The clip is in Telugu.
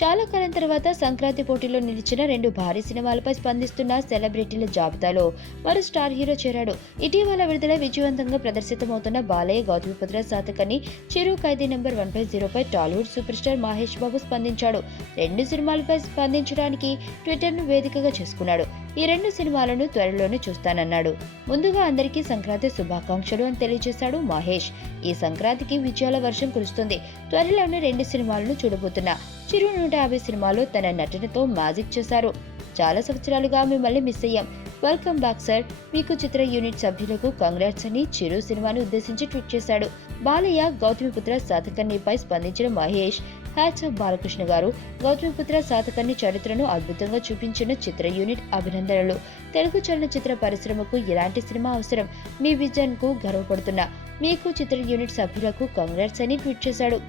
చాలా కాలం తర్వాత సంక్రాంతి పోటీలో నిలిచిన 2 భారీ సినిమాలపై స్పందిస్తున్న సెలబ్రిటీల జాబితాలో మరో స్టార్ హీరో చేరాడు. ఇటీవల విడుదల విజయవంతంగా ప్రదర్శితమవుతున్న బాలయ్య గౌతమిపుత్ర శాతకర్ణి చిరు ఖైదీ నంబర్ 150పై టాలీవుడ్ సూపర్ స్టార్ మహేష్ బాబు స్పందించాడు. 2 సినిమాలపై స్పందించడానికి ట్విట్టర్ను వేదికగా చేసుకున్నాడు. ఈ 2 సినిమాలను త్వరలోనే చూస్తానన్నాడు. ముందుగా అందరికీ సంక్రాంతి శుభాకాంక్షలు అని తెలియజేశాడు మహేష్. ఈ సంక్రాంతికి విజయాల వర్షం కురుస్తుంది. త్వరలోనే 2 సినిమాలను చూడబోతున్నా. చిరు 150 సినిమాలో తన నటనతో మ్యాజిక్ చేశారు. చాలా సంవత్సరాలుగా మిమ్మల్ని మిస్ అయ్యాం. Welcome back sir. మీకు చిత్ర యూనిట్ సభ్యులకు కంగ్రాట్స్ అని చిరు సినిమాను ఉద్దేశించి ట్వీట్ చేశాడు. బాలయ్య గౌతమిపుత్ర శాతకర్ణిపై స్పందించిన మహేష్, హ్యాట్స్ ఆఫ్ బాలకృష్ణ గారు. గౌతమిపుత్ర శాతకర్ణి చరిత్రను అద్భుతంగా చూపించిన చిత్ర యూనిట్ అభినందనలు. తెలుగు చలనచిత్ర పరిశ్రమకు ఇలాంటి సినిమా అవసరం. మీ విజన్ కు గర్వపడుతున్నా. మీకు చిత్ర యూనిట్ సభ్యులకు కంగ్రాట్స్ అని ట్వీట్ చేశాడు.